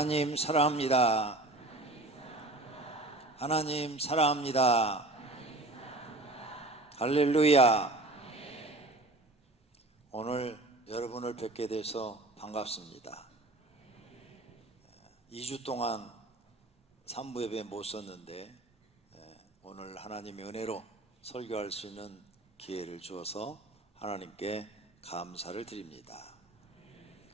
하나님 사랑합니다. 하나님 사랑합니다. 할렐루야. 오늘 여러분을 뵙게 돼서 반갑습니다. 2주 동안 3부 예배 못 썼는데 오늘 하나님의 은혜로 설교할 수 있는 기회를 주어서 하나님께 감사를 드립니다.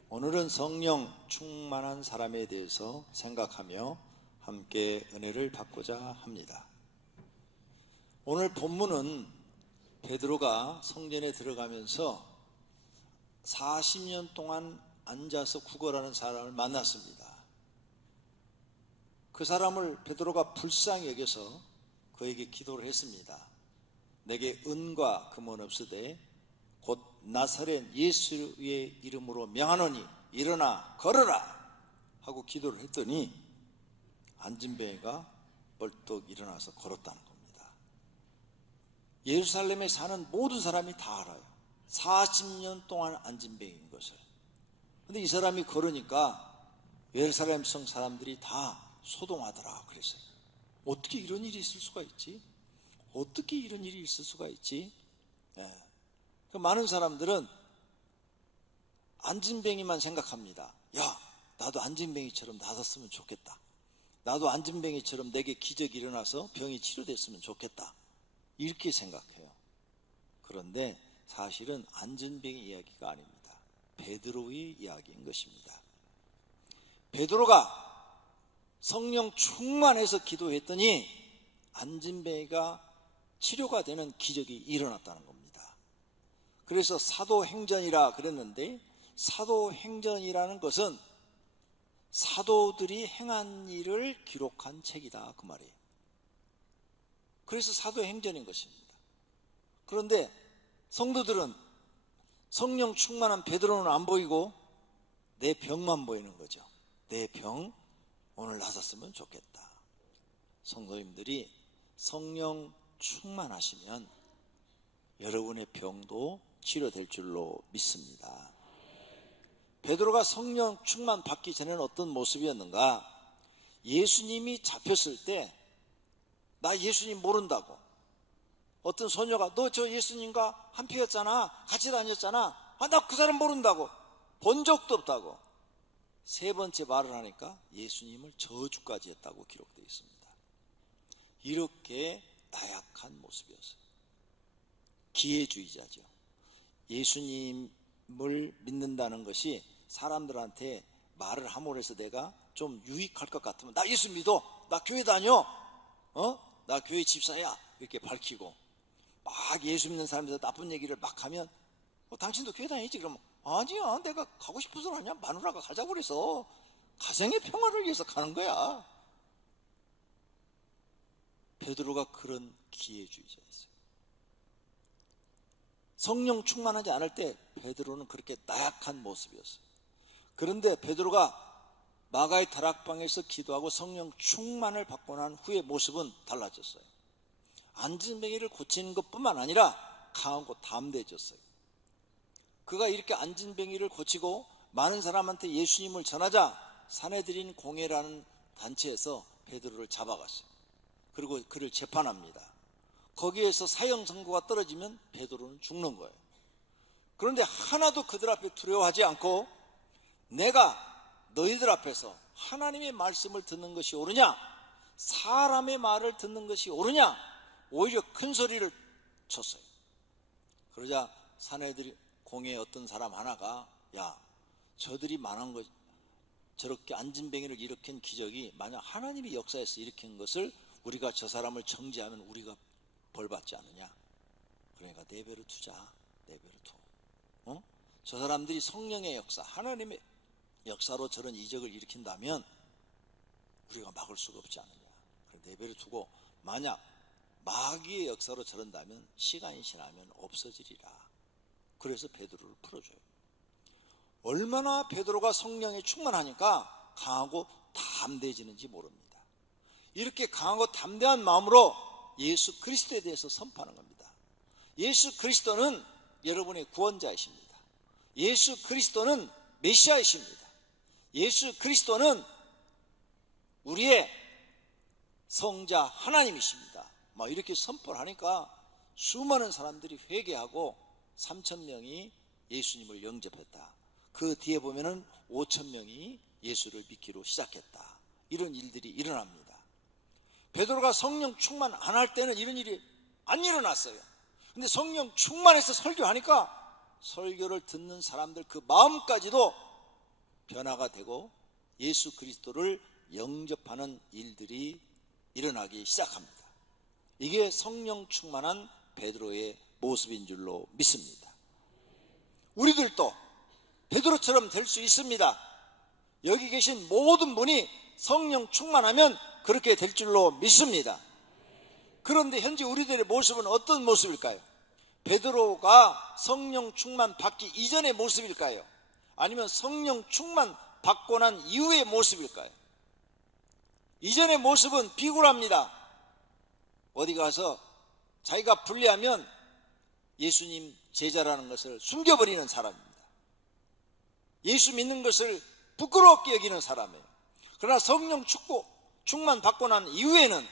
오늘은 성령 충만한 사람에 대해서 생각하며 함께 은혜를 받고자 합니다. 오늘 본문은 베드로가 성전에 들어가면서 40년 동안 앉아서 구걸하는 사람을 만났습니다. 그 사람을 베드로가 불쌍히 여겨서 그에게 기도를 했습니다. 내게 은과 금은 없으되 곧 나사렛 예수의 이름으로 명하노니 일어나 걸어라 하고 기도를 했더니 안진뱅이가 벌떡 일어나서 걸었다는 겁니다. 예루살렘에 사는 모든 사람이 다 알아요. 40년 동안 안진뱅이인 것을. 그런데 이 사람이 걸으니까 예루살렘 성 사람들이 다 소동하더라 그랬어요. 어떻게 이런 일이 있을 수가 있지? 어떻게 이런 일이 있을 수가 있지? 많은 사람들은 안진뱅이만 생각합니다. 야, 나도 안진뱅이처럼 나섰으면 좋겠다. 나도 안진뱅이처럼 내게 기적이 일어나서 병이 치료됐으면 좋겠다. 이렇게 생각해요. 그런데 사실은 안진뱅이 이야기가 아닙니다. 베드로의 이야기인 것입니다. 베드로가 성령 충만해서 기도했더니 안진뱅이가 치료가 되는 기적이 일어났다는 겁니다. 그래서 사도행전이라 그랬는데, 사도행전이라는 것은 사도들이 행한 일을 기록한 책이다 그 말이에요. 그래서 사도행전인 것입니다. 그런데 성도들은 성령 충만한 베드로는 안 보이고 내 병만 보이는 거죠. 내 병 오늘 나섰으면 좋겠다. 성도님들이 성령 충만하시면 여러분의 병도 치료될 줄로 믿습니다. 베드로가 성령 충만 받기 전에는 어떤 모습이었는가? 예수님이 잡혔을 때 나 예수님 모른다고. 어떤 소녀가 너 저 예수님과 한패였잖아, 같이 다녔잖아, 나 그 사람 모른다고, 본 적도 없다고. 세 번째 말을 하니까 예수님을 저주까지 했다고 기록되어 있습니다. 이렇게 나약한 모습이었어요. 기회주의자죠. 예수님을 믿는다는 것이 사람들한테 말을 함으로 해서 내가 좀 유익할 것 같으면 나 예수 믿어, 나 교회 다녀, 나 교회 집사야, 이렇게 밝히고 막 예수 믿는 사람들한테 나쁜 얘기를 막 하면 당신도 교회 다니지? 그러면 아니야, 내가 가고 싶어서 하냐, 마누라가 가자고 그래서 가정의 평화를 위해서 가는 거야. 베드로가 그런 기회주의자였어요. 성령 충만하지 않을 때 베드로는 그렇게 나약한 모습이었어요. 그런데 베드로가 마가의 다락방에서 기도하고 성령 충만을 받고 난 후의 모습은 달라졌어요. 안진뱅이를 고치는 것뿐만 아니라 강하고 담대해졌어요. 그가 이렇게 안진뱅이를 고치고 많은 사람한테 예수님을 전하자 산헤드린 공회라는 단체에서 베드로를 잡아갔어요. 그리고 그를 재판합니다. 거기에서 사형 선고가 떨어지면 베드로는 죽는 거예요. 그런데 하나도 그들 앞에 두려워하지 않고 내가 너희들 앞에서 하나님의 말씀을 듣는 것이 옳으냐, 사람의 말을 듣는 것이 옳으냐, 오히려 큰 소리를 쳤어요. 그러자 산헤드린 공회의 어떤 사람 하나가 야, 저들이 말한 것, 저렇게 안진뱅이를 일으킨 기적이 만약 하나님이 역사에서 일으킨 것을 우리가 저 사람을 정죄하면 우리가 벌 받지 않느냐. 그러니까 내버려 두자. 내버려 둬. 저 사람들이 성령의 역사, 하나님의 역사로 저런 이적을 일으킨다면 우리가 막을 수가 없지 않느냐. 내버려 두고 만약 마귀의 역사로 저런다면 시간이 지나면 없어지리라. 그래서 베드로를 풀어줘요. 얼마나 베드로가 성령에 충만하니까 강하고 담대해지는지 모릅니다. 이렇게 강하고 담대한 마음으로 예수 그리스도에 대해서 선포하는 겁니다. 예수 그리스도는 여러분의 구원자이십니다. 예수 그리스도는 메시아이십니다. 예수 그리스도는 우리의 성자 하나님이십니다. 막 이렇게 선포를 하니까 수많은 사람들이 회개하고 3,000명이 예수님을 영접했다. 그 뒤에 보면은 5,000명이 예수를 믿기로 시작했다. 이런 일들이 일어납니다. 베드로가 성령 충만 안 할 때는 이런 일이 안 일어났어요. 근데 성령 충만해서 설교하니까 설교를 듣는 사람들 그 마음까지도 변화가 되고 예수 그리스도를 영접하는 일들이 일어나기 시작합니다. 이게 성령 충만한 베드로의 모습인 줄로 믿습니다. 우리들도 베드로처럼 될 수 있습니다. 여기 계신 모든 분이 성령 충만하면 그렇게 될 줄로 믿습니다. 그런데 현재 우리들의 모습은 어떤 모습일까요? 베드로가 성령 충만 받기 이전의 모습일까요? 아니면 성령 충만 받고 난 이후의 모습일까요? 이전의 모습은 비굴합니다. 어디 가서 자기가 불리하면 예수님 제자라는 것을 숨겨버리는 사람입니다. 예수 믿는 것을 부끄럽게 여기는 사람이에요. 그러나 성령 충만 받고 난 이후에는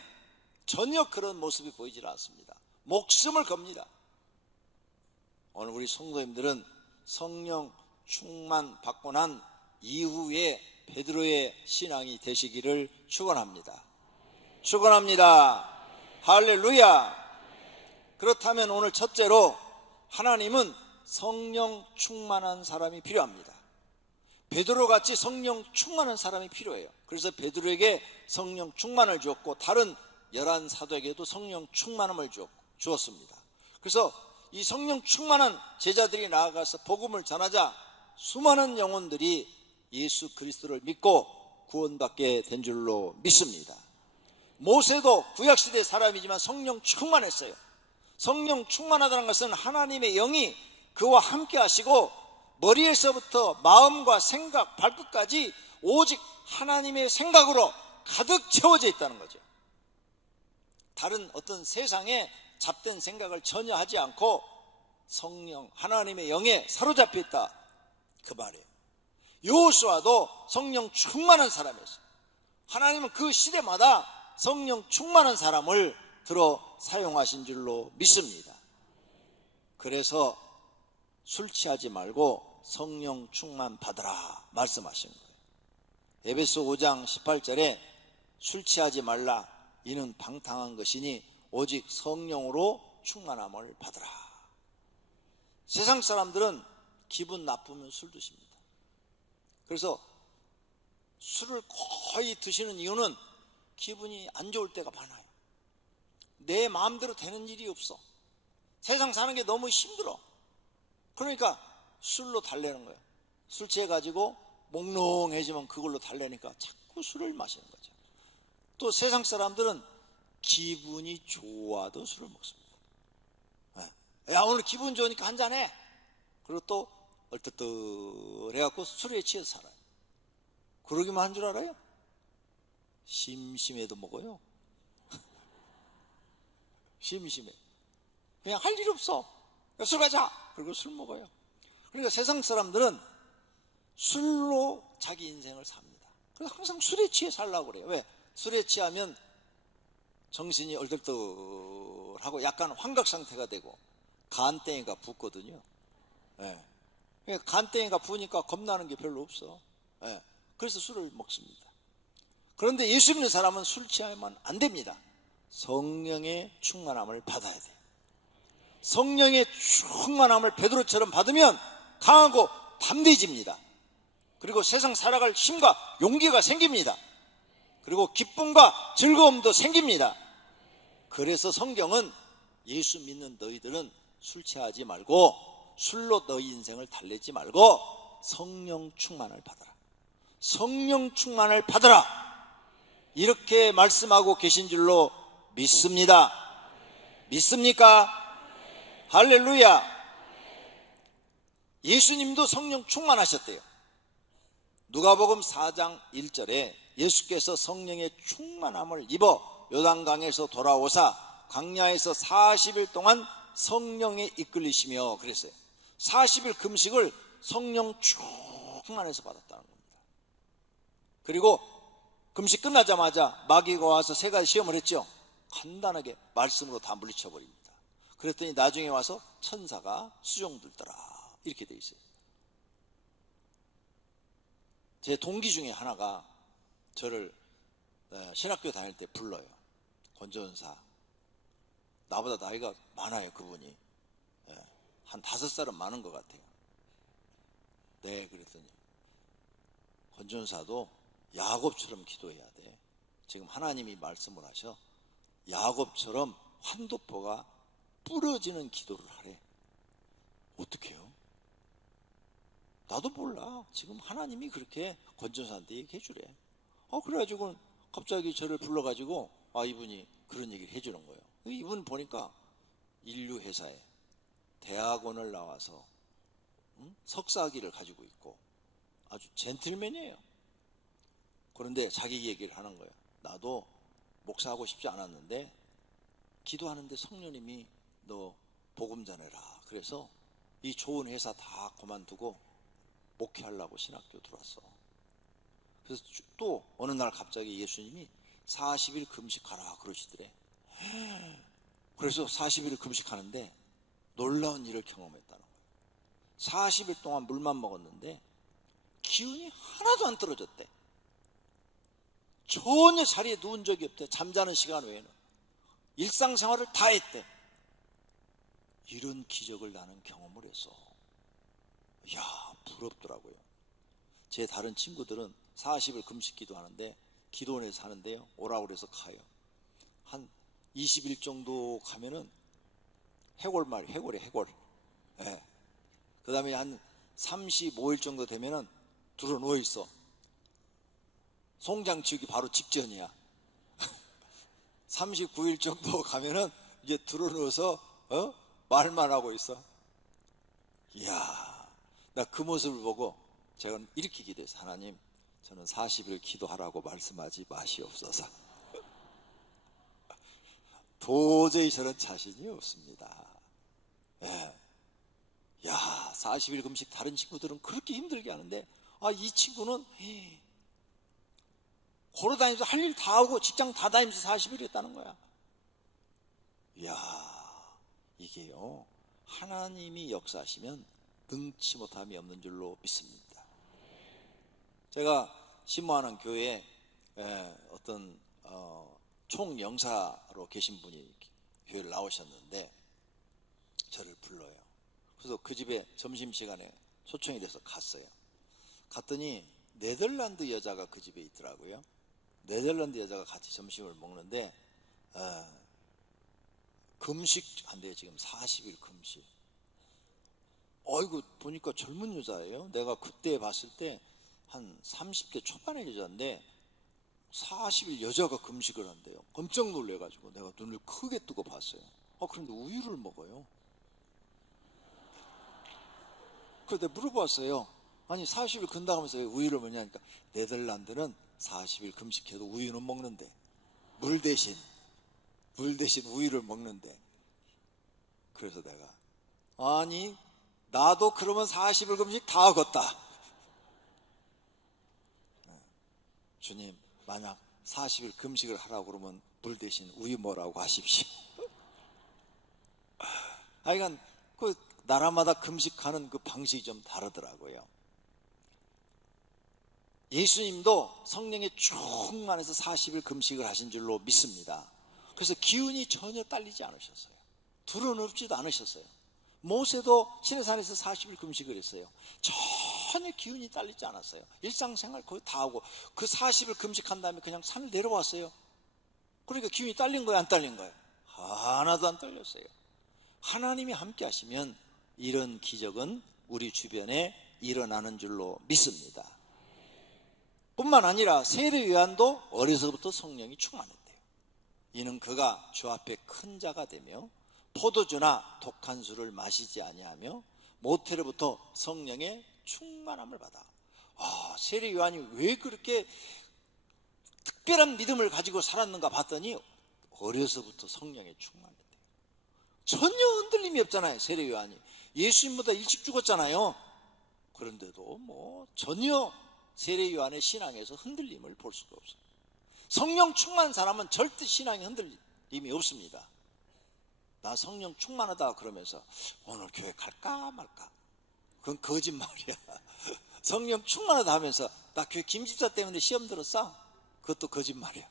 전혀 그런 모습이 보이질 않습니다. 목숨을 겁니다. 오늘 우리 성도님들은 성령 충만 받고 난 이후에 베드로의 신앙이 되시기를 축원합니다. 축원합니다. 할렐루야. 그렇다면 오늘 첫째로 하나님은 성령 충만한 사람이 필요합니다. 베드로같이 성령 충만한 사람이 필요해요. 그래서 베드로에게 성령 충만을 주었고 다른 11 사도에게도 성령 충만함을 주었습니다. 그래서 이 성령 충만한 제자들이 나아가서 복음을 전하자 수많은 영혼들이 예수 그리스도를 믿고 구원받게 된 줄로 믿습니다. 모세도 구약시대 사람이지만 성령 충만했어요. 성령 충만하다는 것은 하나님의 영이 그와 함께 하시고 머리에서부터 마음과 생각, 발끝까지 오직 하나님의 생각으로 가득 채워져 있다는 거죠. 다른 어떤 세상에 잡된 생각을 전혀 하지 않고 성령, 하나님의 영에 사로잡혀 있다, 그 말이에요. 여호수아도 성령 충만한 사람이었어요. 하나님은 그 시대마다 성령 충만한 사람을 들어 사용하신 줄로 믿습니다. 그래서 술 취하지 말고 성령 충만 받으라 말씀하신 거예요. 에베소 5장 18절에 술 취하지 말라, 이는 방탕한 것이니 오직 성령으로 충만함을 받으라. 세상 사람들은 기분 나쁘면 술 드십니다. 그래서 술을 거의 드시는 이유는 기분이 안 좋을 때가 많아요. 내 마음대로 되는 일이 없어. 세상 사는 게 너무 힘들어. 그러니까 술로 달래는 거예요. 술 취해가지고 몽롱해지면 그걸로 달래니까 자꾸 술을 마시는 거죠. 또 세상 사람들은 기분이 좋아도 술을 먹습니다. 야, 오늘 기분 좋으니까 한잔해. 그리고 또 얼뜻해갖고 술에 취해서 살아요. 그러기만 한 줄 알아요? 심심해도 먹어요. 심심해. 그냥 할 일 없어. 술 가자. 그리고 술 먹어요. 그러니까 세상 사람들은 술로 자기 인생을 삽니다. 그래서 항상 술에 취해 살려고 그래요. 왜? 술에 취하면 정신이 얼떨떨하고 약간 환각 상태가 되고 간땡이가 붓거든요. 예. 그러니까 간땡이가 부으니까 겁나는 게 별로 없어. 예. 그래서 술을 먹습니다. 그런데 예수 믿는 사람은 술 취하면 안 됩니다. 성령의 충만함을 받아야 돼요. 성령의 충만함을 베드로처럼 받으면 강하고 담대해집니다. 그리고 세상 살아갈 힘과 용기가 생깁니다. 그리고 기쁨과 즐거움도 생깁니다. 그래서 성경은 예수 믿는 너희들은 술 취하지 말고 술로 너희 인생을 달래지 말고 성령 충만을 받아라. 성령 충만을 받아라. 이렇게 말씀하고 계신 줄로 믿습니다. 믿습니까? 할렐루야. 예수님도 성령 충만하셨대요. 누가복음 4장 1절에 예수께서 성령의 충만함을 입어 요단강에서 돌아오사 광야에서 40일 동안 성령에 이끌리시며 그랬어요. 40일 금식을 성령 충만해서 받았다는 겁니다. 그리고 금식 끝나자마자 마귀가 와서 세 가지 시험을 했죠. 간단하게 말씀으로 다 물리쳐 버립니다. 그랬더니 나중에 와서 천사가 수종들더라 이렇게 돼 있어요. 제 동기 중에 하나가 저를 신학교 다닐 때 불러요. 권전사. 나보다 나이가 많아요, 그분이. 한 5살은 많은 것 같아요. 네, 그랬더니 권전사도 야곱처럼 기도해야 돼. 지금 하나님이 말씀을 하셔. 야곱처럼 환도포가 부러지는 기도를 하래. 어떻게 해요? 나도 몰라. 지금 하나님이 그렇게 권전사한테 얘기해 주래. 그래가지고 갑자기 저를 불러가지고 이분이 그런 얘기를 해주는 거예요. 이분 보니까 인류 회사에 대학원을 나와서 석사학위를 가지고 있고 아주 젠틀맨이에요. 그런데 자기 얘기를 하는 거예요. 나도 목사하고 싶지 않았는데 기도하는데 성령님이 너 복음 전해라. 그래서 이 좋은 회사 다 그만두고 목회하려고 신학교 들어왔어. 그래서 또 어느 날 갑자기 예수님이 40일 금식하라 그러시더래. 그래서 40일을 금식하는데 놀라운 일을 경험했다는 거예요. 40일 동안 물만 먹었는데 기운이 하나도 안 떨어졌대. 전혀 자리에 누운 적이 없대. 잠자는 시간 외에는. 일상생활을 다 했대. 이런 기적을 나는 경험을 했어. 이야, 부럽더라고요. 제 다른 친구들은 40일 금식 기도하는데 기도원에서 하는데요, 오라고 그래서 가요. 한 20일 정도 가면은 해골 말이에요. 해골이에요, 해골. 네. 그 다음에 한 35일 정도 되면은 들어 누워 있어. 송장 치우기 바로 직전이야. 39일 정도 가면은 이제 들어 누워서 말만 하고 있어. 이야, 나 그 모습을 보고 제가 이렇게 기도했어. 하나님, 저는 40일 기도하라고 말씀하지 마시옵소서. 도저히 저런 자신이 없습니다. 예. 야, 40일 금식 다른 친구들은 그렇게 힘들게 하는데 이 친구는 걸어다니면서 할 일 다 하고 직장 다 다니면서 40일 했다는 거야. 이야, 이게요, 하나님이 역사하시면 능치 못함이 없는 줄로 믿습니다. 제가 신모하는 교회에 어떤 총영사로 계신 분이 교회를 나오셨는데 저를 불러요. 그래서 그 집에 점심시간에 초청이 돼서 갔어요. 갔더니 네덜란드 여자가 그 집에 있더라고요. 네덜란드 여자가 같이 점심을 먹는데 금식한대요. 지금 40일 금식. 이거 보니까 젊은 여자예요. 내가 그때 봤을 때 한 30대 초반의 여자인데 40일 여자가 금식을 한대요. 깜짝 놀래가지고 내가 눈을 크게 뜨고 봤어요. 그런데 우유를 먹어요. 그래서 내가 물어봤어요. 아니 40일 근다면서 왜 우유를 먹냐니까 네덜란드는 40일 금식해도 우유는 먹는데 물 대신 우유를 먹는데. 그래서 내가 아니 나도 그러면 40일 금식 다 하겠다. 주님, 만약 40일 금식을 하라고 그러면 물 대신 우유 먹으라고 하십시오. 하여간 그 나라마다 금식하는 그 방식이 좀 다르더라고요. 예수님도 성령에 충만해서 40일 금식을 하신 줄로 믿습니다. 그래서 기운이 전혀 딸리지 않으셨어요. 두려움지도 않으셨어요. 모세도 시내산에서 40일 금식을 했어요. 전혀 기운이 딸리지 않았어요. 일상생활 거의 다 하고 그 40일 금식한 다음에 그냥 산을 내려왔어요. 그러니까 기운이 딸린 거예요, 안 딸린 거예요? 하나도 안 딸렸어요. 하나님이 함께 하시면 이런 기적은 우리 주변에 일어나는 줄로 믿습니다. 뿐만 아니라 세례 요한도 어려서부터 성령이 충만했대요. 이는 그가 주 앞에 큰 자가 되며 포도주나 독한 술을 마시지 아니하며 모태로부터 성령의 충만함을 받아. 세례 요한이 왜 그렇게 특별한 믿음을 가지고 살았는가 봤더니 어려서부터 성령에 충만했대요. 전혀 흔들림이 없잖아요. 세례 요한이 예수님보다 일찍 죽었잖아요. 그런데도 전혀 세례 요한의 신앙에서 흔들림을 볼 수가 없어요. 성령 충만한 사람은 절대 신앙이 흔들림이 없습니다. 나 성령 충만하다 그러면서 오늘 교회 갈까 말까, 그건 거짓말이야. 성령 충만하다 하면서 나 교회 김집사 때문에 시험 들었어, 그것도 거짓말이야.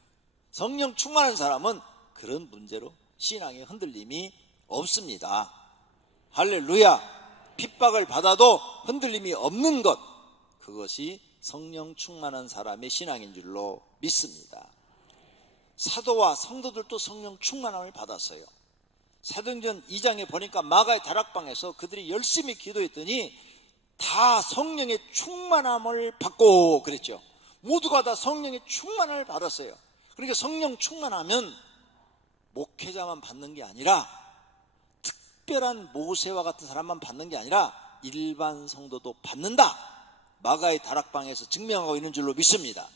성령 충만한 사람은 그런 문제로 신앙의 흔들림이 없습니다. 할렐루야. 핍박을 받아도 흔들림이 없는 것, 그것이 성령 충만한 사람의 신앙인 줄로 믿습니다. 사도와 성도들도 성령 충만함을 받았어요. 사도행전 2장에 보니까 마가의 다락방에서 그들이 열심히 기도했더니 다 성령의 충만함을 받고 그랬죠. 모두가 다 성령의 충만함을 받았어요. 그러니까 성령 충만하면 목회자만 받는 게 아니라, 특별한 모세와 같은 사람만 받는 게 아니라 일반 성도도 받는다, 마가의 다락방에서 증명하고 있는 줄로 믿습니다.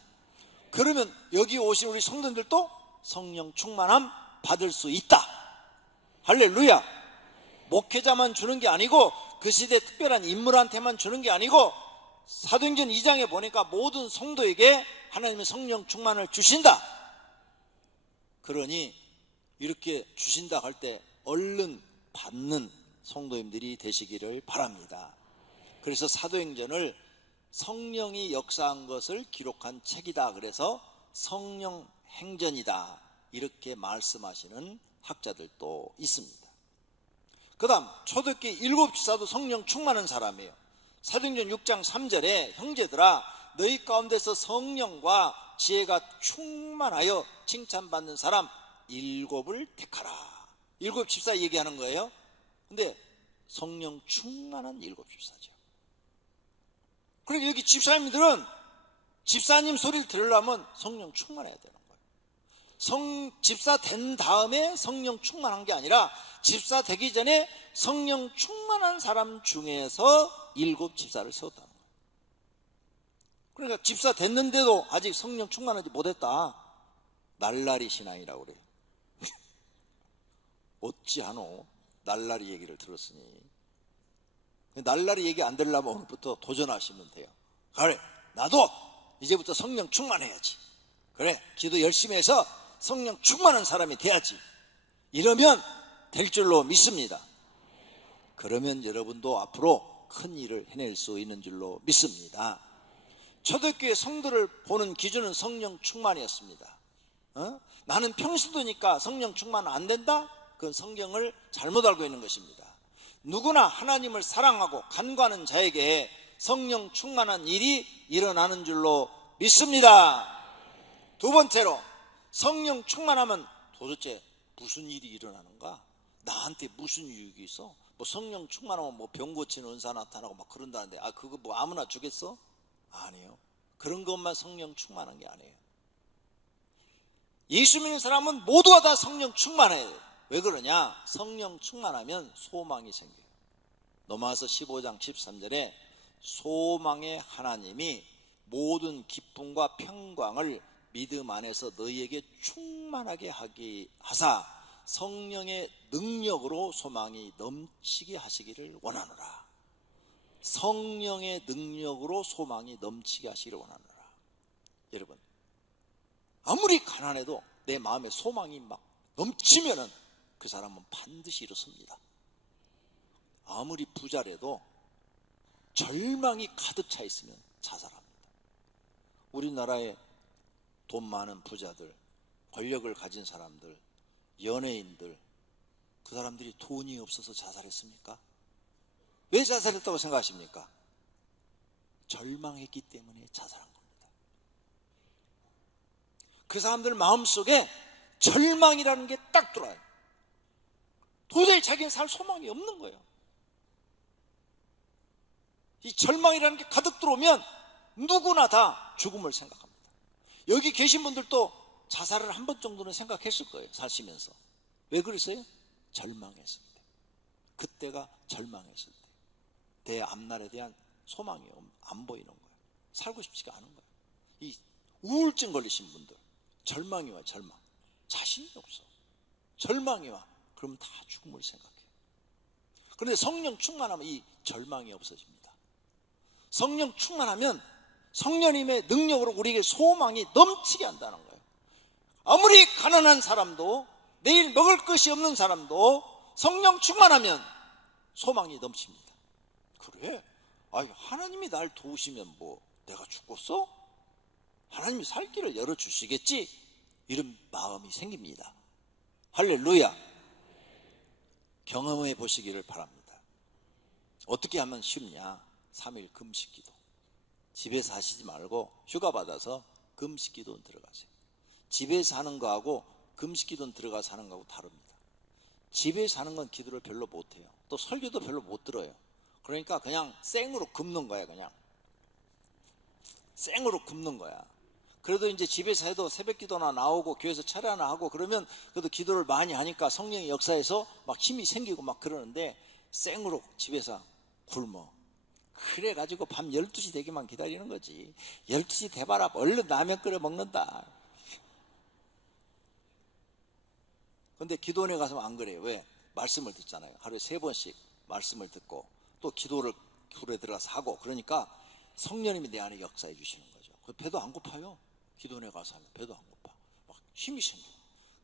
그러면 여기 오신 우리 성도들도 성령 충만함 받을 수 있다. 할렐루야. 목회자만 주는 게 아니고, 그 시대 특별한 인물한테만 주는 게 아니고, 사도행전 2장에 보니까 모든 성도에게 하나님의 성령 충만을 주신다. 그러니 이렇게 주신다 할 때 얼른 받는 성도님들이 되시기를 바랍니다. 그래서 사도행전을 성령이 역사한 것을 기록한 책이다, 그래서 성령 행전이다, 이렇게 말씀하시는 학자들도 있습니다. 그 다음 초대교회 7지사도 성령 충만한 사람이에요. 사도행전 6장 3절에 형제들아 너희 가운데서 성령과 지혜가 충만하여 칭찬받는 사람 7을 택하라. 7집사 얘기하는 거예요. 근데 성령 충만한 7집사죠. 그러니까 여기 집사님들은 집사님 소리를 들으려면 성령 충만해야 되는 거예요. 집사 된 다음에 성령 충만한 게 아니라 집사 되기 전에 성령 충만한 사람 중에서 7집사를 세웠다는 거예요. 그러니까 집사 됐는데도 아직 성령 충만하지 못했다, 날라리 신앙이라고 그래요. 어찌하노, 날라리 얘기를 들었으니. 날라리 얘기 안 들으려면 오늘부터 도전하시면 돼요. 그래, 나도 이제부터 성령 충만해야지. 그래, 기도 열심히 해서 성령 충만한 사람이 돼야지. 이러면 될 줄로 믿습니다. 그러면 여러분도 앞으로 큰 일을 해낼 수 있는 줄로 믿습니다. 초대교회 성도를 보는 기준은 성령 충만이었습니다. 나는 평신도니까 성령 충만 안 된다? 그건 성경을 잘못 알고 있는 것입니다. 누구나 하나님을 사랑하고 간구하는 자에게 성령 충만한 일이 일어나는 줄로 믿습니다. 두 번째로, 성령 충만하면 도대체 무슨 일이 일어나는가? 나한테 무슨 유익이 있어? 뭐 성령 충만하면 뭐 병 고치는 은사 나타나고 막 그런다는데, 그거 뭐 아무나 주겠어? 아니에요. 그런 것만 성령 충만한 게 아니에요. 예수 믿는 사람은 모두가 다 성령 충만해야 돼요. 왜 그러냐? 성령 충만하면 소망이 생겨요. 로마서 15장 13절에 소망의 하나님이 모든 기쁨과 평강을 믿음 안에서 너희에게 충만하게 하게 하사 성령의 능력으로 소망이 넘치게 하시기를 원하노라. 성령의 능력으로 소망이 넘치게 하시기를 원하노라. 여러분, 아무리 가난해도 내 마음에 소망이 막 넘치면은 그 사람은 반드시 일어섭니다. 아무리 부자라도 절망이 가득 차 있으면 자살합니다. 우리나라에 돈 많은 부자들, 권력을 가진 사람들, 연예인들, 그 사람들이 돈이 없어서 자살했습니까? 왜 자살했다고 생각하십니까? 절망했기 때문에 자살한 겁니다. 그 사람들 마음속에 절망이라는 게 딱 들어와요. 도저히 자기는 살 소망이 없는 거예요. 이 절망이라는 게 가득 들어오면 누구나 다 죽음을 생각합니다. 여기 계신 분들도 자살을 한 번 정도는 생각했을 거예요. 사시면서. 왜 그랬어요? 절망했을 때. 그때가 절망했을 때. 내 앞날에 대한 소망이 안 보이는 거예요. 살고 싶지가 않은 거예요. 이 우울증 걸리신 분들, 절망이 와, 절망. 자신이 없어. 절망이 와. 그럼 다 죽음을 생각해요. 그런데 성령 충만하면 이 절망이 없어집니다. 성령 충만하면 성령님의 능력으로 우리에게 소망이 넘치게 한다는 거예요. 아무리 가난한 사람도, 내일 먹을 것이 없는 사람도 성령 충만하면 소망이 넘칩니다. 그래? 아니, 하나님이 날 도우시면 뭐 내가 죽겠어? 하나님이 살 길을 열어주시겠지? 이런 마음이 생깁니다. 할렐루야. 경험해 보시기를 바랍니다. 어떻게 하면 쉽냐? 3일 금식기도. 집에서 하시지 말고 휴가 받아서 금식기도 들어가세요. 집에서 하는 거하고 금식기도 들어가서 하는 거하고 다릅니다. 집에서 하는 건 기도를 별로 못해요. 또 설교도 별로 못 들어요. 그러니까 그냥 생으로 굽는 거야. 그냥 생으로 굽는 거야. 그래도 이제 집에서 해도 새벽 기도나 나오고 교회에서 차례나 하고 그러면 그래도 기도를 많이 하니까 성령의 역사에서 막 힘이 생기고 막 그러는데, 생으로 집에서 굶어. 그래가지고 밤 12시 되기만 기다리는 거지. 12시 돼봐라 얼른 라면 끓여 먹는다. 근데 기도원에 가서 안 그래요. 왜? 말씀을 듣잖아요. 하루에 3번씩 말씀을 듣고 또 기도를 들어가서 하고, 그러니까 성령님이 내 안에 역사해 주시는 거죠. 배도 안 고파요. 기도원에 가서 하면 배도 안 고파. 막 힘이 생겨.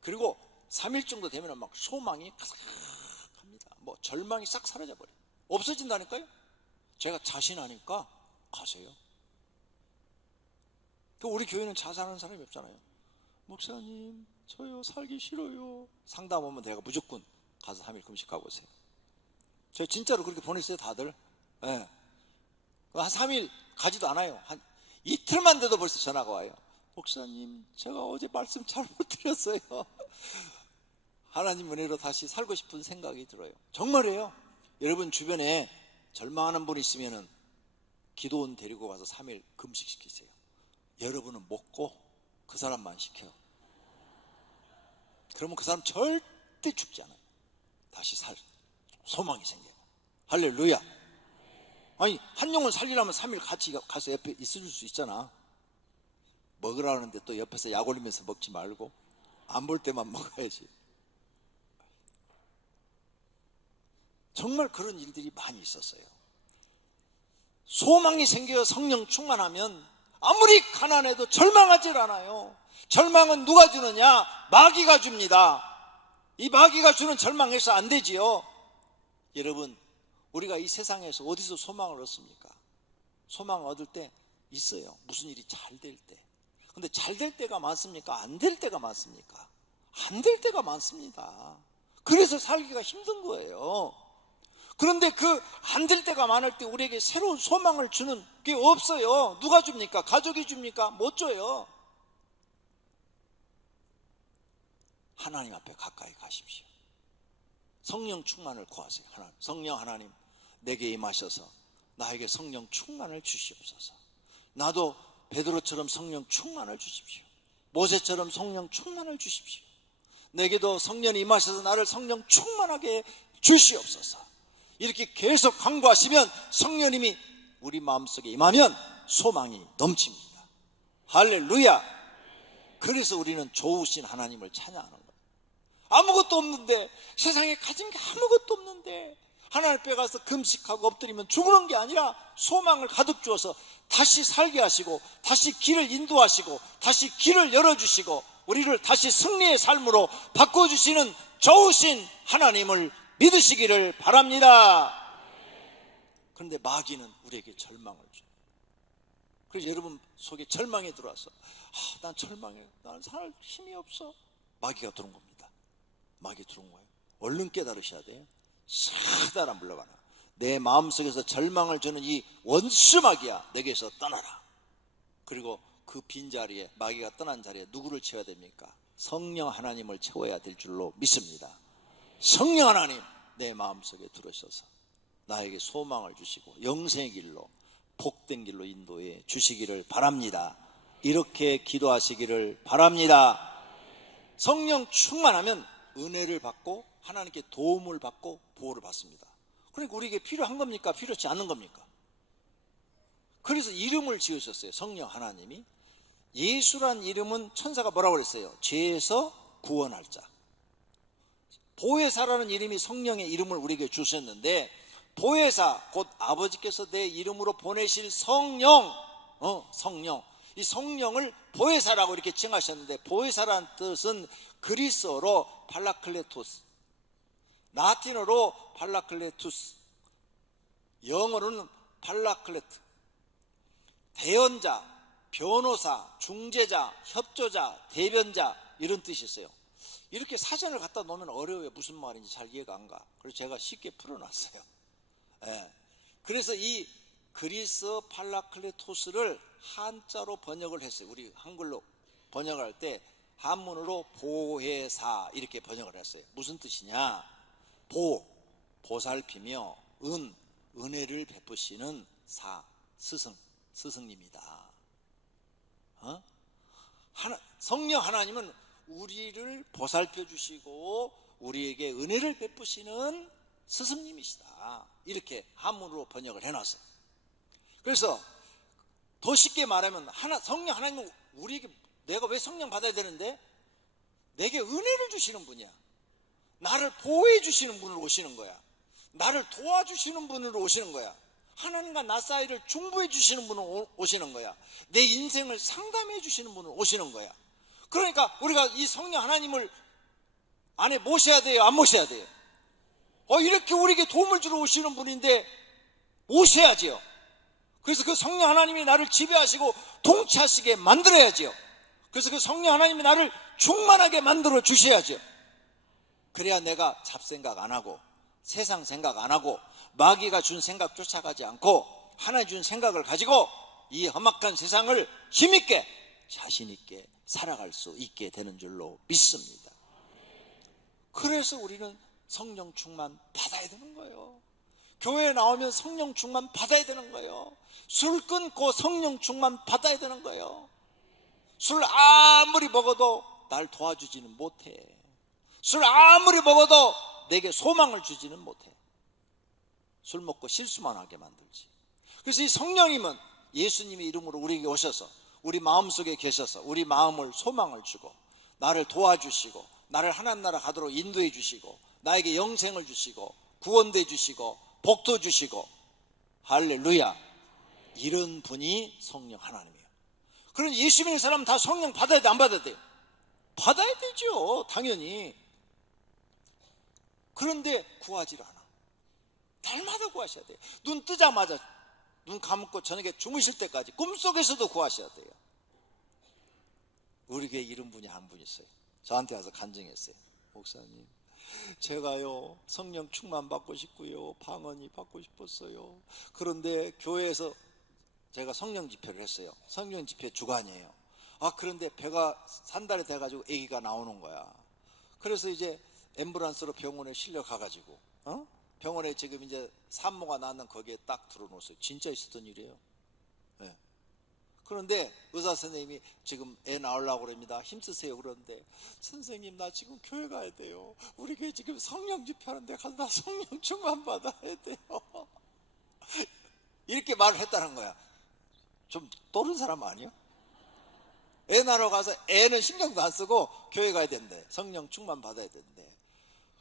그리고 3일 정도 되면 막 소망이 가득합니다. 뭐 절망이 싹 사라져 버려요. 없어진다니까요. 제가 자신하니까 가세요. 우리 교회는 자살하는 사람이 없잖아요. 목사님 저요 살기 싫어요. 상담 오면 내가 무조건 가서 3일 금식하고 오세요. 제가 진짜로 그렇게 보냈어요. 다들. 네. 한 3일 가지도 않아요. 한 이틀만 돼도 벌써 전화가 와요. 목사님 제가 어제 말씀 잘못 드렸어요. 하나님 은혜로 다시 살고 싶은 생각이 들어요. 정말이에요. 여러분 주변에 절망하는 분 있으면은 기도원 데리고 가서 3일 금식시키세요. 여러분은 먹고 그 사람만 시켜요. 그러면 그 사람 절대 죽지 않아요. 다시 살 소망이 생겨요. 할렐루야. 아니 한 영혼 살리려면 3일 같이 가서 옆에 있어줄 수 있잖아. 먹으라는데 또 옆에서 약 올리면서 먹지 말고 안 볼 때만 먹어야지. 정말 그런 일들이 많이 있었어요. 소망이 생겨 성령 충만하면 아무리 가난해도 절망하질 않아요. 절망은 누가 주느냐? 마귀가 줍니다. 이 마귀가 주는 절망해서 안 되지요. 여러분 우리가 이 세상에서 어디서 소망을 얻습니까? 소망을 얻을 때 있어요. 무슨 일이 잘 될 때. 근데 잘 될 때가 많습니까? 안 될 때가 많습니까? 안 될 때가 많습니다. 그래서 살기가 힘든 거예요. 그런데 그 안 될 때가 많을 때 우리에게 새로운 소망을 주는 게 없어요. 누가 줍니까? 가족이 줍니까? 못 줘요. 하나님 앞에 가까이 가십시오. 성령 충만을 구하세요. 성령 하나님 내게 임하셔서 나에게 성령 충만을 주시옵소서. 나도 베드로처럼 성령 충만을 주십시오. 모세처럼 성령 충만을 주십시오. 내게도 성령이 임하셔서 나를 성령 충만하게 주시옵소서. 이렇게 계속 간구하시면 성령님이 우리 마음속에 임하면 소망이 넘칩니다. 할렐루야. 그래서 우리는 좋으신 하나님을 찬양하는 거예요. 아무것도 없는데, 세상에 가진 게 아무것도 없는데 하나님 앞에 가서 금식하고 엎드리면 죽는 게 아니라 소망을 가득 주어서 다시 살게 하시고 다시 길을 인도하시고 다시 길을 열어주시고 우리를 다시 승리의 삶으로 바꿔주시는 좋으신 하나님을 믿으시기를 바랍니다. 그런데 마귀는 우리에게 절망을 줘요. 그래서 여러분 속에 절망이 들어와서 난 절망해, 난 살 힘이 없어. 마귀가 들어온 겁니다. 마귀 들어온 거예요. 얼른 깨달으셔야 돼요. 사다라 물러가라. 내 마음속에서 절망을 주는 이 원수 마귀야, 내게서 떠나라. 그리고 그 빈자리에, 마귀가 떠난 자리에 누구를 채워야 됩니까? 성령 하나님을 채워야 될 줄로 믿습니다. 성령 하나님 내 마음속에 들어오셔서 나에게 소망을 주시고 영생의 길로, 복된 길로 인도해 주시기를 바랍니다. 이렇게 기도하시기를 바랍니다. 성령 충만하면 은혜를 받고 하나님께 도움을 받고 보호를 받습니다. 그러니까 우리에게 필요한 겁니까? 필요치 않은 겁니까? 그래서 이름을 지으셨어요. 성령 하나님이. 예수란 이름은 천사가 뭐라고 그랬어요? 죄에서 구원할 자. 보혜사라는 이름이 성령의 이름을 우리에게 주셨는데, 보혜사 곧 아버지께서 내 이름으로 보내실 성령, 성령, 이 성령을 보혜사라고 이렇게 칭하셨는데, 보혜사라는 뜻은 그리스어로 팔라클레토스, 라틴어로 팔라클레투스, 영어로는 팔라클레트, 대언자, 변호사, 중재자, 협조자, 대변자, 이런 뜻이 있어요. 이렇게 사전을 갖다 놓으면 어려워요. 무슨 말인지 잘 이해가 안 가. 그래서 제가 쉽게 풀어놨어요. 예. 그래서 이 그리스 팔라클레토스를 한자로 번역을 했어요. 우리 한글로 번역할 때 한문으로 보혜사 이렇게 번역을 했어요. 무슨 뜻이냐? 보살피며 은혜를 베푸시는 스승님이다. 성령 하나님은 우리를 보살펴 주시고 우리에게 은혜를 베푸시는 스승님이시다. 이렇게 한문으로 번역을 해놨어요. 그래서 더 쉽게 말하면 성령 하나님은 우리에게, 내가 왜 성령 받아야 되는데? 내게 은혜를 주시는 분이야. 나를 보호해 주시는 분으로 오시는 거야. 나를 도와주시는 분으로 오시는 거야. 하나님과 나 사이를 중보해 주시는 분으로 오시는 거야. 내 인생을 상담해 주시는 분으로 오시는 거야. 그러니까 우리가 이 성령 하나님을 안에 모셔야 돼요? 안 모셔야 돼요? 이렇게 우리에게 도움을 주러 오시는 분인데 모셔야지요. 그래서 그 성령 하나님이 나를 지배하시고 통치하시게 만들어야지요. 그래서 그 성령 하나님이 나를 충만하게 만들어 주셔야죠. 그래야 내가 잡생각 안 하고 세상 생각 안 하고 마귀가 준 생각 쫓아가지 않고 하나님 준 생각을 가지고 이 험악한 세상을 힘있게 자신있게 살아갈 수 있게 되는 줄로 믿습니다. 그래서 우리는 성령 충만 받아야 되는 거예요. 교회에 나오면 성령 충만 받아야 되는 거예요. 술 끊고 성령 충만 받아야 되는 거예요. 술 아무리 먹어도 날 도와주지는 못해. 술 아무리 먹어도 내게 소망을 주지는 못해. 술 먹고 실수만 하게 만들지. 그래서 이 성령님은 예수님의 이름으로 우리에게 오셔서 우리 마음속에 계셔서 우리 마음을 소망을 주고 나를 도와주시고 나를 하나님 나라 가도록 인도해 주시고 나에게 영생을 주시고 구원돼 주시고 복도 주시고, 할렐루야, 이런 분이 성령 하나님이에요. 그럼 예수 믿는 사람은 다 성령 받아야 돼, 안 받아야 돼요? 받아야 되죠, 당연히. 그런데 구하지 않아. 날마다 구하셔야 돼요. 눈 뜨자마자, 눈 감고 저녁에 주무실 때까지 꿈속에서도 구하셔야 돼요. 우리 교회에 이런 분이 한 분 있어요. 저한테 와서 간증했어요. 목사님, 제가요 성령 충만 받고 싶고요, 방언이 받고 싶었어요. 그런데 교회에서 제가 성령 집회를 했어요. 성령 집회 주간이에요. 그런데 배가 산달이 돼가지고 아기가 나오는 거야. 그래서 이제 앰뷸런스로 병원에 실려 가가지고 병원에 지금 이제 산모가 낳는 거기에 딱 들어놓았어요. 진짜 있었던 일이에요. 네. 그런데 의사 선생님이 지금 애 낳으려고 그럽니다. 힘쓰세요. 그런데 선생님, 나 지금 교회 가야 돼요. 우리 교회 지금 성령 집회하는데 가서 나 성령 충만 받아야 돼요. 이렇게 말을 했다는 거야. 좀 또른 사람 아니야? 애 낳으러 가서 애는 신경도 안 쓰고 교회 가야 된대. 성령 충만 받아야 된대.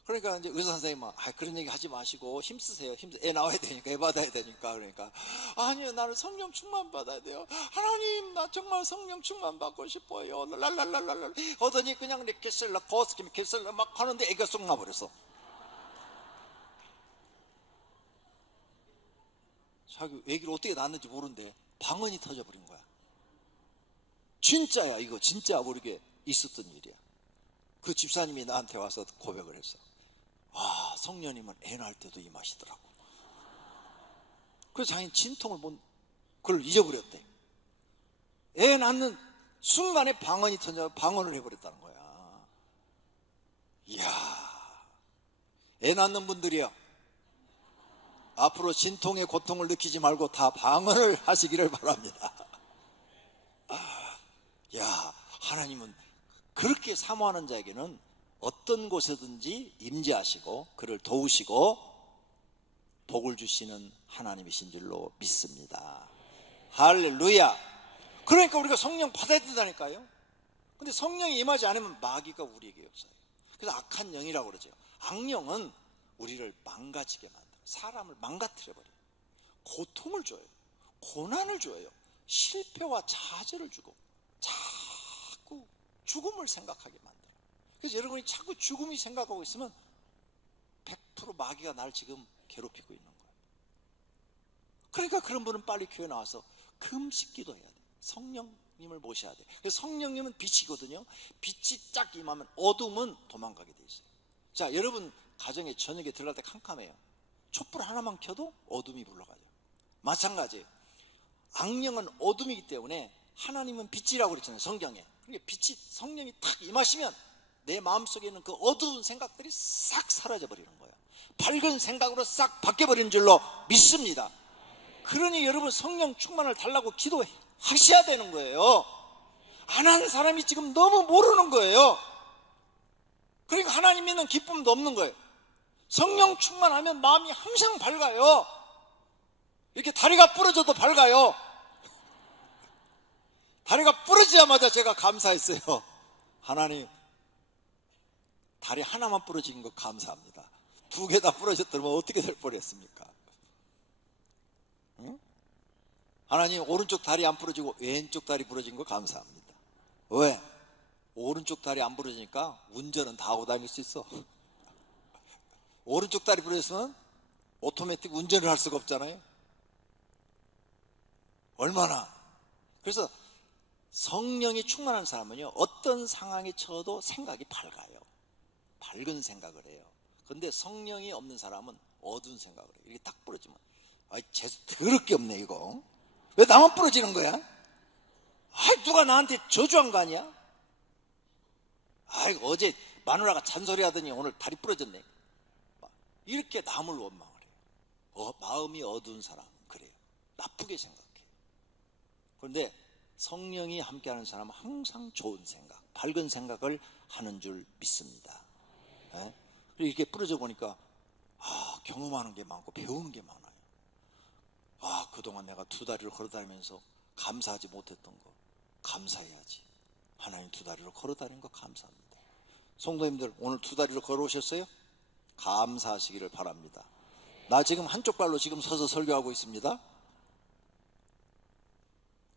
그러니까 이제 의사 선생님은 그런 얘기 하지 마시고 힘쓰세요. 애 나와야 되니까, 애 받아야 되니까. 그러니까 아니요, 나는 성령 충만 받아야 돼요. 하나님, 나 정말 성령 충만 받고 싶어요. 랄랄랄랄랄 하더니 그냥 이렇게 셀러 거스킴 셀러 막 하는데 애가 쏙 나버렸어. 자기 애기를 어떻게 낳았는지 모르는데 방언이 터져버린 거야. 진짜야, 이거 진짜 모르게 있었던 일이야. 그 집사님이 나한테 와서 고백을 했어. 성령님은 애 낳을 때도 임하시더라고. 그래서 자기는 진통을 그걸 잊어버렸대. 애 낳는 순간에 방언이 터져 방언을 해버렸다는 거야. 이야, 애 낳는 분들이요, 앞으로 진통의 고통을 느끼지 말고 다 방언을 하시기를 바랍니다. 야, 하나님은 그렇게 사모하는 자에게는 어떤 곳에든지 임재하시고 그를 도우시고 복을 주시는 하나님이신 줄로 믿습니다. 할렐루야. 그러니까 우리가 성령 받아야 된다니까요. 근데 성령이 임하지 않으면 마귀가 우리에게 역사해요. 그래서 악한 영이라고 그러죠. 악령은 우리를 망가지게 만들어요. 사람을 망가뜨려버려요. 고통을 줘요. 고난을 줘요. 실패와 좌절을 주고 자꾸 죽음을 생각하게 만들어. 그래서 여러분이 자꾸 죽음이 생각하고 있으면 100% 마귀가 날 지금 괴롭히고 있는 거예요. 그러니까 그런 분은 빨리 교회 나와서 금식 기도해야 돼. 성령님을 모셔야 돼. 그래서 성령님은 빛이거든요. 빛이 쫙 임하면 어둠은 도망가게 돼 있어요. 자, 여러분 가정에 저녁에 들어갈 때 캄캄해요. 촛불 하나만 켜도 어둠이 불러가죠. 마찬가지예요. 악령은 어둠이기 때문에 하나님은 빛이라고 그랬잖아요, 성경에. 그러니까 빛이, 성령이 탁 임하시면 내 마음속에 있는 그 어두운 생각들이 싹 사라져 버리는 거예요. 밝은 생각으로 싹 바뀌어버리는 줄로 믿습니다. 그러니 여러분 성령 충만을 달라고 기도하셔야 되는 거예요. 안 하는 사람이 지금 너무 모르는 거예요. 그러니까 하나님 믿는 기쁨도 없는 거예요. 성령 충만하면 마음이 항상 밝아요. 이렇게 다리가 부러져도 밝아요. 다리가 부러지자마자 제가 감사했어요. 하나님, 다리 하나만 부러진 거 감사합니다. 2개 다 부러졌더니 어떻게 될 뻔했습니까? 응? 하나님, 오른쪽 다리 안 부러지고 왼쪽 다리 부러진 거 감사합니다. 왜? 오른쪽 다리 안 부러지니까 운전은 다 하고 다닐 수 있어. 오른쪽 다리 부러졌으면 오토매틱 운전을 할 수가 없잖아요. 얼마나. 그래서 성령이 충만한 사람은요, 어떤 상황에 처해도 생각이 밝아요. 밝은 생각을 해요. 근데 성령이 없는 사람은 어두운 생각을 해요. 이렇게 딱 부러지면, 아이, 재수 더럽게 없네 이거. 왜 나만 부러지는 거야? 아이, 누가 나한테 저주한 거 아니야? 아이, 어제 마누라가 잔소리 하더니 오늘 다리 부러졌네. 이렇게 남을 원망을 해요. 마음이 어두운 사람은 그래요. 나쁘게 생각해요. 그런데 성령이 함께하는 사람은 항상 좋은 생각, 밝은 생각을 하는 줄 믿습니다. 예? 이렇게 부러져 보니까 경험하는 게 많고 배우는 게 많아요. 그동안 내가 2다리를 걸어다니면서 감사하지 못했던 거 감사해야지. 하나님 2다리로 걸어다니는 거 감사합니다. 성도님들, 오늘 2다리로 걸어오셨어요? 감사하시기를 바랍니다. 나 지금 한쪽 발로 지금 서서 설교하고 있습니다.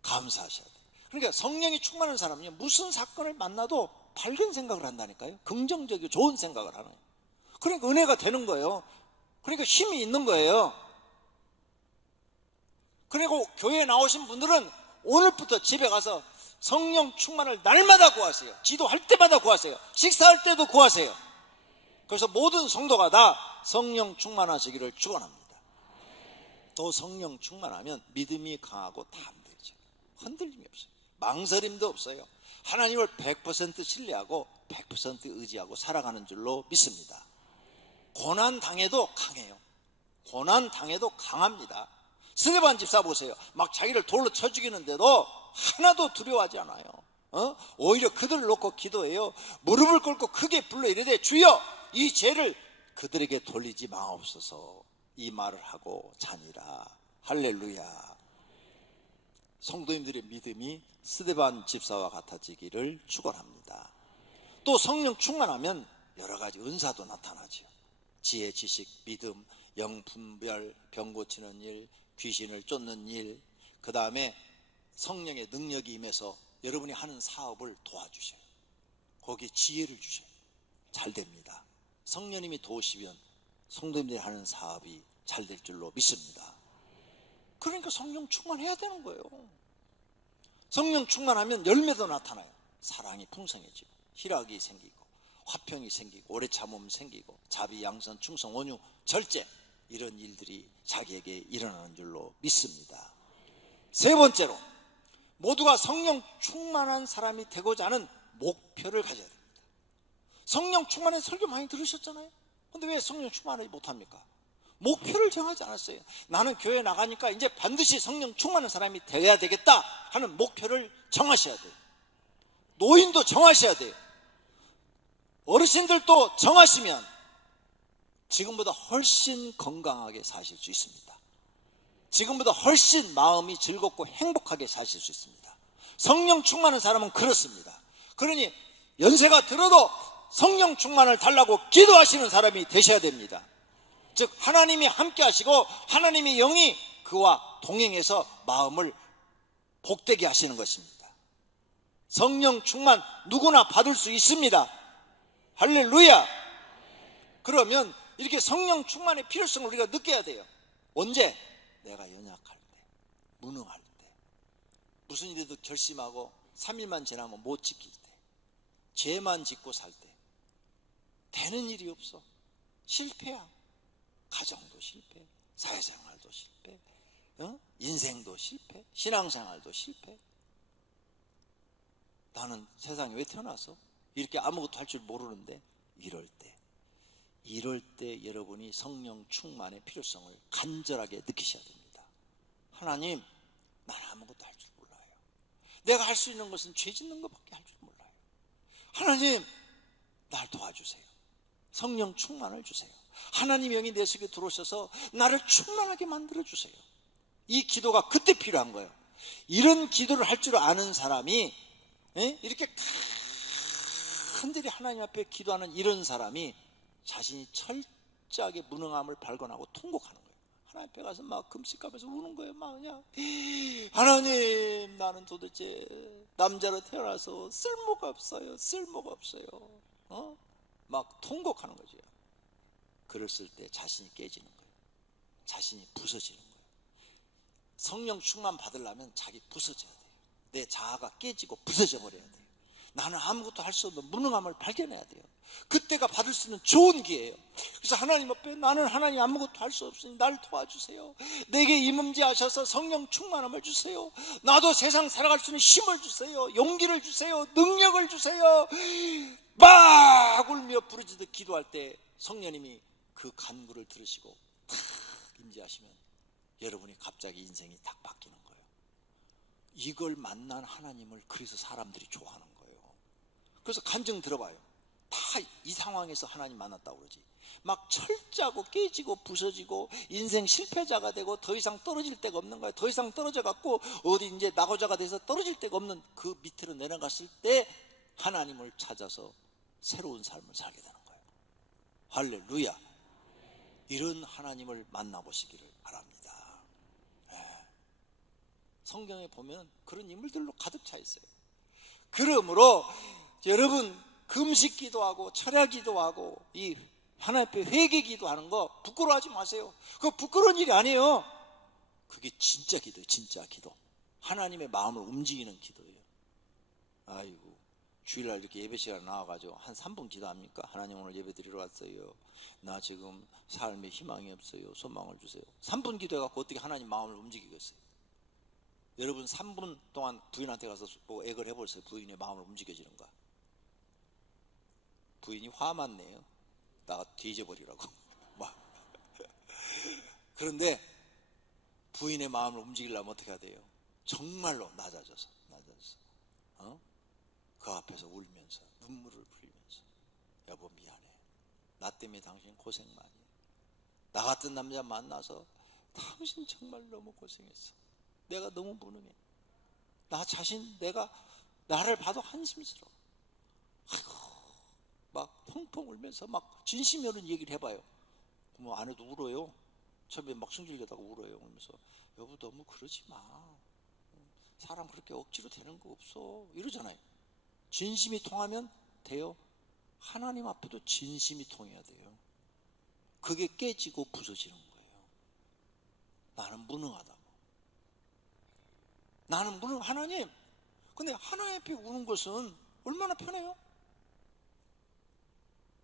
감사하셔야 돼요. 그러니까 성령이 충만한 사람은요, 무슨 사건을 만나도 밝은 생각을 한다니까요. 긍정적이고 좋은 생각을 하는 거예요. 그러니까 은혜가 되는 거예요. 그러니까 힘이 있는 거예요. 그리고 교회에 나오신 분들은 오늘부터 집에 가서 성령 충만을 날마다 구하세요. 기도할 때마다 구하세요. 식사할 때도 구하세요. 그래서 모든 성도가 다 성령 충만하시기를 축원합니다. 또 성령 충만하면 믿음이 강하고 담대해져. 흔들림이 없어요. 망설임도 없어요. 하나님을 100% 신뢰하고 100% 의지하고 살아가는 줄로 믿습니다. 고난 당해도 강해요. 고난 당해도 강합니다. 스데반 집사 보세요. 막 자기를 돌로 쳐 죽이는데도 하나도 두려워하지 않아요. 오히려 그들을 놓고 기도해요. 무릎을 꿇고 크게 불러 이르되 주여 이 죄를 그들에게 돌리지 마옵소서. 이 말을 하고 자니라. 할렐루야. 성도님들의 믿음이 스데반 집사와 같아지기를 축원합니다. 또 성령 충만하면 여러 가지 은사도 나타나죠. 지혜, 지식, 믿음, 영분별, 병 고치는 일, 귀신을 쫓는 일, 그 다음에 성령의 능력이 임해서 여러분이 하는 사업을 도와주셔요. 거기에 지혜를 주셔요. 잘 됩니다. 성령님이 도우시면 성도님들이 하는 사업이 잘 될 줄로 믿습니다. 그러니까 성령 충만해야 되는 거예요. 성령 충만하면 열매도 나타나요. 사랑이 풍성해지고 희락이 생기고 화평이 생기고 오래 참음 생기고 자비, 양선, 충성, 온유, 절제, 이런 일들이 자기에게 일어나는 줄로 믿습니다. 세 번째로, 모두가 성령 충만한 사람이 되고자 하는 목표를 가져야 됩니다. 성령 충만의 설교 많이 들으셨잖아요. 근데 왜 성령 충만하지 못합니까? 목표를 정하지 않았어요. 나는 교회 나가니까 이제 반드시 성령 충만한 사람이 되어야 되겠다 하는 목표를 정하셔야 돼요. 노인도 정하셔야 돼요. 어르신들도 정하시면 지금보다 훨씬 건강하게 사실 수 있습니다. 지금보다 훨씬 마음이 즐겁고 행복하게 사실 수 있습니다. 성령 충만한 사람은 그렇습니다. 그러니 연세가 들어도 성령 충만을 달라고 기도하시는 사람이 되셔야 됩니다. 즉 하나님이 함께 하시고 하나님의 영이 그와 동행해서 마음을 복되게 하시는 것입니다. 성령 충만 누구나 받을 수 있습니다. 할렐루야. 그러면 이렇게 성령 충만의 필요성을 우리가 느껴야 돼요. 언제? 내가 연약할 때, 무능할 때, 무슨 일에도 결심하고 3일만 지나면 못 지킬 때, 죄만 짓고 살 때, 되는 일이 없어. 실패야. 가정도 실패, 사회생활도 실패, 인생도 실패, 신앙생활도 실패. 나는 세상에 왜 태어나서 이렇게 아무것도 할 줄 모르는데, 이럴 때 여러분이 성령 충만의 필요성을 간절하게 느끼셔야 됩니다. 하나님, 난 아무것도 할 줄 몰라요. 내가 할 수 있는 것은 죄 짓는 것밖에 할 줄 몰라요. 하나님, 날 도와주세요. 성령 충만을 주세요. 하나님의 영이 내 속에 들어오셔서 나를 충만하게 만들어주세요. 이 기도가 그때 필요한 거예요. 이런 기도를 할 줄 아는 사람이, 이렇게 간절히 하나님 앞에 기도하는 이런 사람이 자신이 철저하게 무능함을 발견하고 통곡하는 거예요. 하나님 앞에 가서 막 금식하면서 우는 거예요. 막 그냥, 하나님, 나는 도대체 남자로 태어나서 쓸모가 없어요. 막 통곡하는 거죠. 그랬을 때 자신이 깨지는 거예요. 자신이 부서지는 거예요. 성령 충만 받으려면 자기 부서져야 돼요. 내 자아가 깨지고 부서져 버려야 돼요. 나는 아무것도 할 수 없는 무능함을 발견해야 돼요. 그때가 받을 수 있는 좋은 기회예요. 그래서 하나님 앞에, 나는 하나님 아무것도 할 수 없으니 날 도와주세요. 내게 임임지하셔서 성령 충만함을 주세요. 나도 세상 살아갈 수 있는 힘을 주세요. 용기를 주세요. 능력을 주세요. 막 울며 부르짖듯 기도할 때 성령님이 그 간구를 들으시고 탁 임재하시면 여러분이 갑자기 인생이 딱 바뀌는 거예요. 이걸 만난 하나님을 그래서 사람들이 좋아하는 거예요. 그래서 간증 들어봐요. 다 이 상황에서 하나님 만났다고 그러지. 막 철저하고 깨지고 부서지고 인생 실패자가 되고 더 이상 떨어질 데가 없는 거예요. 더 이상 떨어져 갖고 어디 이제 낙오자가 돼서 떨어질 데가 없는 그 밑으로 내려갔을 때 하나님을 찾아서 새로운 삶을 살게 되는 거예요. 할렐루야. 이런 하나님을 만나보시기를 바랍니다. 성경에 보면 그런 인물들로 가득 차 있어요. 그러므로 여러분, 금식 기도하고 철야 기도하고 이 하나님 앞에 회개 기도하는 거 부끄러워하지 마세요. 그거 부끄러운 일이 아니에요. 그게 진짜 기도예요. 진짜 기도. 하나님의 마음을 움직이는 기도예요. 아이고, 주일날 이렇게 예배 시간에 나와가지고 한 3분 기도합니까? 하나님, 오늘 예배 드리러 왔어요. 나 지금 삶에 희망이 없어요. 소망을 주세요. 3분 기도해갖고 어떻게 하나님 마음을 움직이겠어요? 여러분 3분 동안 부인한테 가서 뭐 액을 해보세요. 부인의 마음을 움직여지는가? 부인이 화만 내요. 나 뒤져버리라고. 막. 그런데 부인의 마음을 움직이려면 어떻게 해야 돼요? 정말로 낮아져서 그 앞에서 울면서 눈물을 흘리면서, 여보 미안해. 나 때문에 당신 고생 많이 해. 나 같은 남자 만나서 당신 정말 너무 고생했어. 내가 너무 무능해. 나 자신, 내가 나를 봐도 한심스러워. 아이고, 막 펑펑 울면서 막 진심이 어린 얘기를 해봐요. 그러면 아내도 울어요. 처음에 막 승질내다가 울어요. 그러면서 여보 너무 그러지 마. 사람 그렇게 억지로 되는 거 없어. 이러잖아요. 진심이 통하면 돼요. 하나님 앞에도 진심이 통해야 돼요. 그게 깨지고 부서지는 거예요. 나는 무능하다고. 나는 하나님. 근데 하나님 앞에 우는 것은 얼마나 편해요?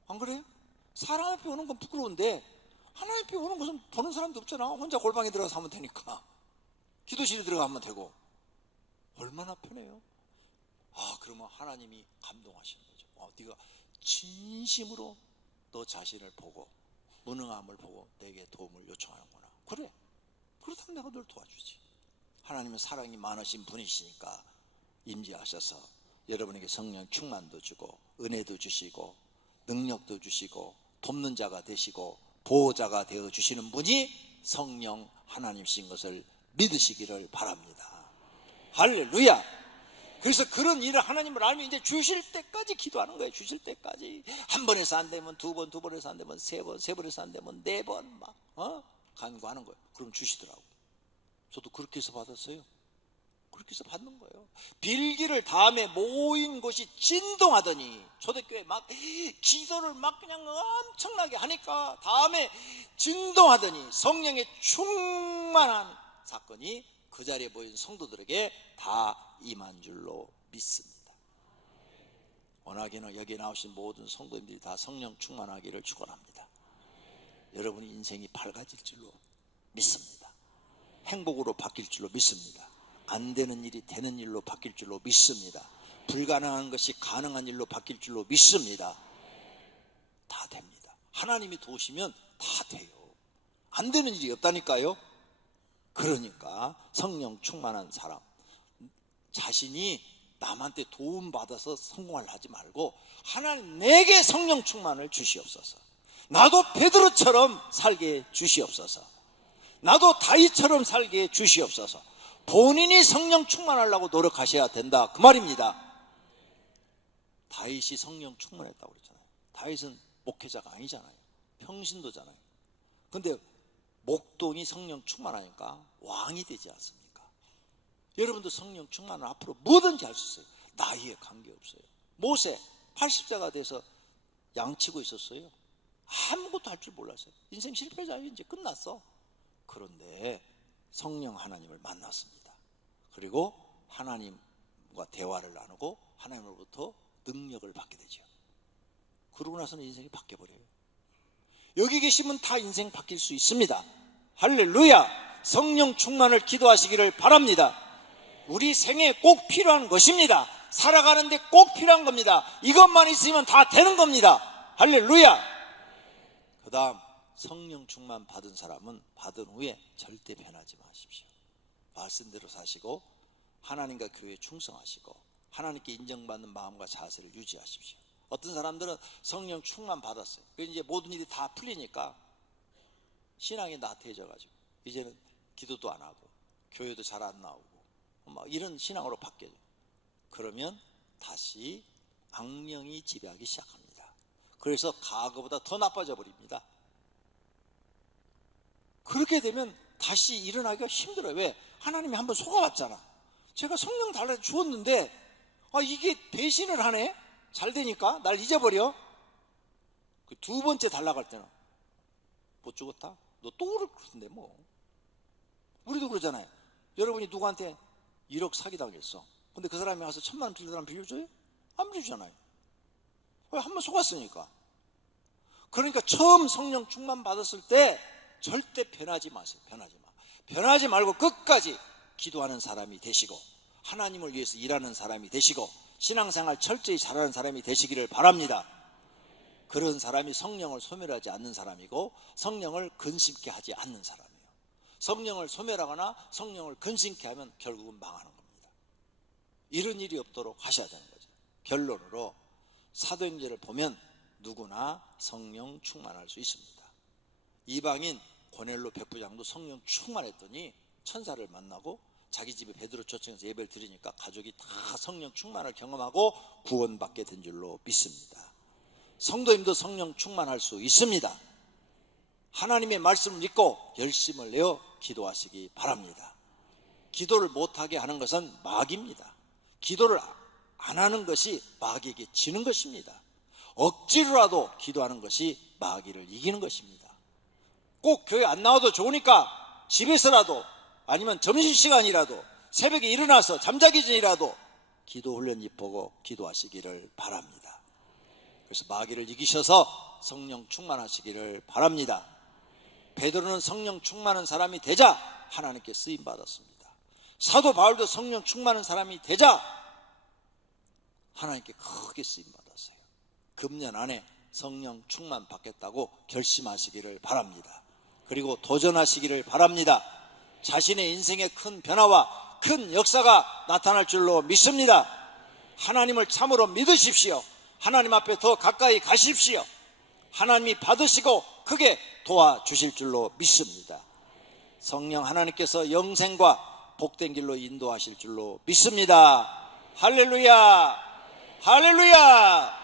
안 그래요? 사람 앞에 우는 건 부끄러운데 하나님 앞에 우는 것은 보는 사람도 없잖아. 혼자 골방에 들어가서 하면 되니까. 기도실에 들어가면 되고. 얼마나 편해요? 그러면 하나님이 감동하시는 거죠. 네가 진심으로 너 자신을 보고 무능함을 보고 내게 도움을 요청하는구나. 그래. 그렇다면 내가 널 도와주지. 하나님은 사랑이 많으신 분이시니까 임재하셔서 여러분에게 성령 충만도 주고 은혜도 주시고 능력도 주시고 돕는 자가 되시고 보호자가 되어 주시는 분이 성령 하나님이신 것을 믿으시기를 바랍니다. 할렐루야. 그래서 그런 일을 하나님을 알면 이제 주실 때까지 기도하는 거예요. 주실 때까지. 한 번에서 안 되면 두 번, 두 번에서 안 되면 세 번, 세 번에서 안 되면 네 번 막 간구하는 거예요. 그럼 주시더라고. 저도 그렇게 해서 받았어요. 그렇게 해서 받는 거예요. 빌기를 다음에 모인 곳이 진동하더니, 초대교회 막 기도를 막 그냥 엄청나게 하니까 다음에 진동하더니 성령의 충만한 사건이 그 자리에 모인 성도들에게 다 임한 줄로 믿습니다. 원하기는 여기 나오신 모든 성도님들이 다 성령 충만하기를 축원합니다. 여러분의 인생이 밝아질 줄로 믿습니다. 행복으로 바뀔 줄로 믿습니다. 안 되는 일이 되는 일로 바뀔 줄로 믿습니다. 불가능한 것이 가능한 일로 바뀔 줄로 믿습니다. 다 됩니다. 하나님이 도우시면 다 돼요. 안 되는 일이 없다니까요. 그러니까 성령 충만한 사람, 자신이 남한테 도움받아서 성공을 하지 말고 하나님 내게 성령 충만을 주시옵소서. 나도 베드로처럼 살게 주시옵소서. 나도 다윗처럼 살게 주시옵소서. 본인이 성령 충만하려고 노력하셔야 된다, 그 말입니다. 다윗이 성령 충만했다고 그랬잖아요. 다윗은 목회자가 아니잖아요. 평신도잖아요. 근데 목동이 성령 충만하니까 왕이 되지 않습니까? 여러분도 성령 충만은 앞으로 뭐든지 할 수 있어요. 나이에 관계없어요. 모세 80세가 돼서 양치고 있었어요. 아무것도 할 줄 몰랐어요. 인생 실패자예요. 이제 끝났어. 그런데 성령 하나님을 만났습니다. 그리고 하나님과 대화를 나누고 하나님으로부터 능력을 받게 되죠. 그러고 나서는 인생이 바뀌어버려요. 여기 계시면 다 인생 바뀔 수 있습니다. 할렐루야. 성령 충만을 기도하시기를 바랍니다. 우리 생에 꼭 필요한 것입니다. 살아가는데 꼭 필요한 겁니다. 이것만 있으면 다 되는 겁니다. 할렐루야. 그 다음 성령 충만 받은 사람은 받은 후에 절대 변하지 마십시오. 말씀대로 사시고 하나님과 교회에 충성하시고 하나님께 인정받는 마음과 자세를 유지하십시오. 어떤 사람들은 성령 충만 받았어요. 이제 모든 일이 다 풀리니까 신앙이 나태해져가지고 이제는 기도도 안 하고 교회도 잘 안 나오고 막 이런 신앙으로 바뀌어요. 그러면 다시 악령이 지배하기 시작합니다. 그래서 과거보다 더 나빠져 버립니다. 그렇게 되면 다시 일어나기가 힘들어요. 왜? 하나님이 한번 속아봤잖아. 제가 성령 달라 주었는데 이게 배신을 하네? 잘 되니까 날 잊어버려. 그 두 번째 달라갈 때는 못 죽었다? 너 또 그럴 텐데 뭐. 우리도 그러잖아요. 여러분이 누구한테 1억 사기당했어. 근데 그 사람이 와서 1,000만 원 빌린 사람 빌려줘요? 안 빌려주잖아요. 왜? 한번 속았으니까. 그러니까 처음 성령 충만 받았을 때 절대 변하지 마세요. 변하지 마. 변하지 말고 끝까지 기도하는 사람이 되시고 하나님을 위해서 일하는 사람이 되시고 신앙생활 철저히 잘하는 사람이 되시기를 바랍니다. 그런 사람이 성령을 소멸하지 않는 사람이고 성령을 근심케 하지 않는 사람이에요. 성령을 소멸하거나 성령을 근심케 하면 결국은 망하는 겁니다. 이런 일이 없도록 하셔야 되는 거죠. 결론으로 사도행전을 보면 누구나 성령 충만할 수 있습니다. 이방인 고넬로 백부장도 성령 충만했더니 천사를 만나고 자기 집에 베드로 초청해서 예배를 드리니까 가족이 다 성령 충만을 경험하고 구원받게 된 줄로 믿습니다. 성도님도 성령 충만할 수 있습니다. 하나님의 말씀을 믿고 열심을 내어 기도하시기 바랍니다. 기도를 못하게 하는 것은 마귀입니다. 기도를 안 하는 것이 마귀에게 지는 것입니다. 억지로라도 기도하는 것이 마귀를 이기는 것입니다. 꼭 교회 안 나와도 좋으니까 집에서라도 아니면 점심시간이라도 새벽에 일어나서 잠자기 전이라도 기도 훈련 입보고 기도하시기를 바랍니다. 그래서 마귀를 이기셔서 성령 충만하시기를 바랍니다. 베드로는 성령 충만한 사람이 되자 하나님께 쓰임받았습니다. 사도 바울도 성령 충만한 사람이 되자 하나님께 크게 쓰임받았어요. 금년 안에 성령 충만 받겠다고 결심하시기를 바랍니다. 그리고 도전하시기를 바랍니다. 자신의 인생의 큰 변화와 큰 역사가 나타날 줄로 믿습니다. 하나님을 참으로 믿으십시오. 하나님 앞에 더 가까이 가십시오. 하나님이 받으시고 크게 도와주실 줄로 믿습니다. 성령 하나님께서 영생과 복된 길로 인도하실 줄로 믿습니다. 할렐루야, 할렐루야.